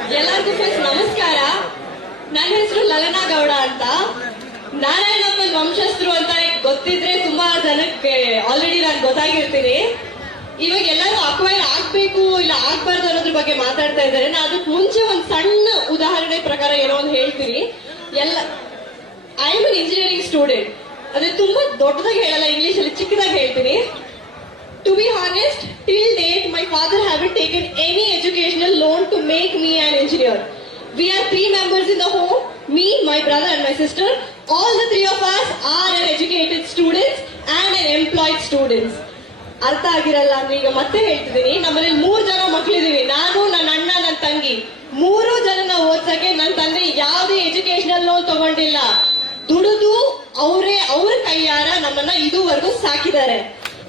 ಎಲ್ಲರಿಗೂ ಫಸ್ಟ್ ನಮಸ್ಕಾರ. ನನ್ನ ಹೆಸರು ಲಲನಾ ಗೌಡ ಅಂತ. ನಾರಾಯಣಪ್ಪನ ವಂಶಸ್ಥರು ಅಂತ ಗೊತ್ತಿದ್ರೆ ತುಂಬಾ ಜನಕ್ಕೆ ಆಲ್ರೆಡಿ ನಾನು ಗೊತ್ತಾಗಿರ್ತೀನಿ. ಇವಾಗ ಎಲ್ಲರೂ ಅಕ್ವೈರ್ ಆಗ್ಬೇಕು ಇಲ್ಲ ಆಗ್ಬಾರ್ದು ಅನ್ನೋದ್ರ ಬಗ್ಗೆ ಮಾತಾಡ್ತಾ ಇದ್ದಾರೆ. ನಾನು ಅದಕ್ಕೆ ಮುಂಚೆ ಒಂದು ಸಣ್ಣ ಉದಾಹರಣೆ ಪ್ರಕಾರ ಏನೋ ಒಂದು ಹೇಳ್ತೀನಿ. I am an engineering student. ಅದೇ ತುಂಬಾ ದೊಡ್ಡದಾಗಿ ಹೇಳಲ್ಲ, ಇಂಗ್ಲಿಷ್ ಅಲ್ಲಿ ಚಿಕ್ಕದಾಗಿ ಹೇಳ್ತೀನಿ. To be honest, till date, my father haven't taken any educational loan to make me an engineer. We are 3 members in the home, me, my brother and my sister. All the 3 of us are an educated students and an employed students. ಅರ್ಥ ಆಗಿರಲ್ಲ ಅಂದ್ರೆ ಈಗ ಮತ್ತೆ ಹೇಳ್ತಿದ್ದೀನಿ. ನಮ್ಮಲ್ಲಿ 3 ಜನ ಮಕ್ಕಳಿದೀವಿ. ನಾನು, ನನ್ನ ಅಣ್ಣ, ನನ್ನ ತಂಗಿ. 3 ಜನನ ಓದ್ಸಕ್ಕೆ ನನ್ನ ತಂದೆ ಯಾವುದೇ ಎಜುಕೇಶನಲ್ ಲೋನ್ ತಗೊಂಡಿಲ್ಲ. ದುಡಿದು ಅವ್ರ ಕೈಯಾರ ನಮ್ಮನ್ನ ಇದುವರೆಗೂ ಸಾಕಿದ್ದಾರೆ.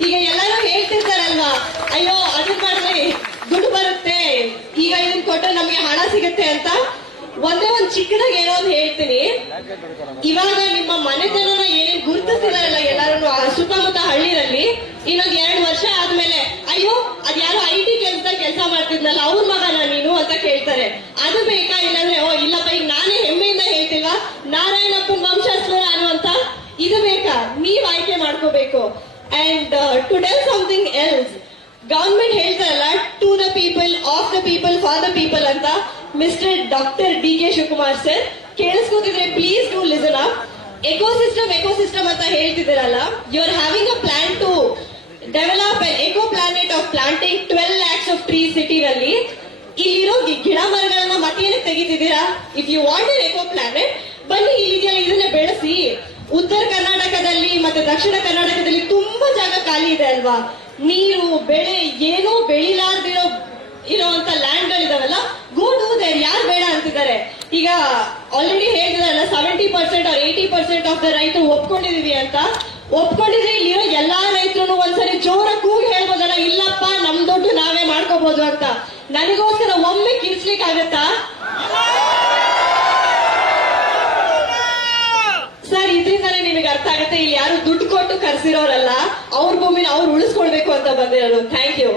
ಈಗ ಎಲ್ಲರೂ ಹೇಳ್ತಿರ್ತಾರಲ್ವಾ, ಅಯ್ಯೋ ಅದನ್ನ ಮಾಡಿದ್ರೆ ದುಡ್ಡು ಬರುತ್ತೆ, ಈಗ ಇದನ್ನ ಕೊಟ್ಟರೆ ನಮ್ಗೆ ಹಣ ಸಿಗುತ್ತೆ ಅಂತ. ಒಂದೇ ಒಂದು ಚಿಕ್ಕದಾಗಿ ಏನೋ ಒಂದು ಹೇಳ್ತೀನಿ. ಇವಾಗ ನಿಮ್ಮ ಮನೆತನ ಏನೇನ್ ಗುರುತಿಸ್ತಿದಾರಲ್ಲ ಎಲ್ಲರೂ ಸುತ್ತಮುತ್ತ ಹಳ್ಳಿರಲ್ಲಿ, ಇನ್ನೊಂದ್ 2 ವರ್ಷ ಆದ್ಮೇಲೆ ಅಯ್ಯೋ ಅದ್ಯಾರೋ IT ಕೆಲಸ ಮಾಡ್ತಿದ್ನಲ್ಲ ಅವ್ರ ಮಗನ ನೀನು ಅಂತ ಕೇಳ್ತಾರೆ. ಅದು ಬೇಕಾ? ಇಲ್ಲಾಂದ್ರೆ ಓ ಇಲ್ಲಪ್ಪ ಈಗ ನಾನೇ ಹೆಮ್ಮೆಯಿಂದ ಹೇಳ್ತಿಲ್ವಾ ನಾರಾಯಣಪ್ಪನ ವಂಶಸ್ಥರು ಅನ್ನುವಂತ ಇದು ಬೇಕಾ? ನೀವ್ ಆಯ್ಕೆ ಮಾಡ್ಕೋಬೇಕು. And to tell something else, government ಹೇಳ್ತಾರಲ್ಲ to the people, of the people, for the people ಅಂತ. Mister doctor DK Shivakumar sir, ಕೇಳಿಸ್ಕೊತಿದ್ರೆ please do listen up. Ecosystem ಅಂತ ಹೇಳ್ತಿದ್ದೀರಲ್ಲ, you are having a plan to develop an eco planet of planting 12 lakhs of trees ಸಿಟಿನಲ್ಲಿ. ಇಲ್ಲಿರೋ ಗಿಡ ಮರಗಳನ್ನ ಮತ್ತೇನಕ್ಕೆ ತೆಗಿತಿದ್ದೀರಾ? If you want an eco planet, ಬನ್ನಿ ಇಲ್ಲಿದೆಯಲ್ಲ ಇದನ್ನೇ ಬೆಳೆಸಿ. ಉತ್ತರ ಕರ್ನಾಟಕದಲ್ಲಿ ಮತ್ತೆ ದಕ್ಷಿಣ ಕರ್ನಾಟಕದಲ್ಲಿ ತುಂಬಾ ಜಾಗ ಖಾಲಿ ಇದೆ ಅಲ್ವಾ? ನೀರು ಬೆಳೆ ಏನೋ ಬೆಳಿಲಾರ್ದಿರೋ ಇರೋಂತ ಲ್ಯಾಂಡ್ ಗಳಿದಾವಲ್ಲ, ಗೋ ಡೂ ದೇರ್. ಯಾರು ಬೇಡ ಅಂತಿದ್ದಾರೆ? ಈಗ ಆಲ್ರೆಡಿ ಹೇಳಿದ್ರಲ್ಲ 70% or 80% ಆಫ್ ದ ರೈತರು ಒಪ್ಕೊಂಡಿದೀವಿ ಅಂತ. ಒಪ್ಕೊಂಡಿದ್ರೆ ಇಲ್ಲಿರೋ ಎಲ್ಲಾ ರೈತರು ಒಂದ್ಸರಿ ಜೋರ ಕೂಗಿ ಹೇಳ್ಬೋದಲ್ಲ, ಇಲ್ಲಪ್ಪ ನಮ್ ದುಡ್ಡು ನಾವೇ ಮಾಡ್ಕೋಬಹುದು ಅಂತ. ನನಗೋಸ್ಕರ ಒಮ್ಮೆ ಕಿರ್ಸ್ಲಿಕ್ಕೆ ಆಗತ್ತಾ ಸರ್? ಇದರಿಂದಾನೇ ನಿಮಗೆ ಅರ್ಥ ಆಗುತ್ತೆ ಇಲ್ಲಿ ಯಾರು ದುಡ್ಡು ಕೊಟ್ಟು ಕರ್ಸಿರೋರಲ್ಲ, ಅವ್ರ ಭೂಮಿನ ಅವ್ರು ಉಳಿಸ್ಕೊಳ್ಬೇಕು ಅಂತ ಬಂದಿರೋದು. Thank you.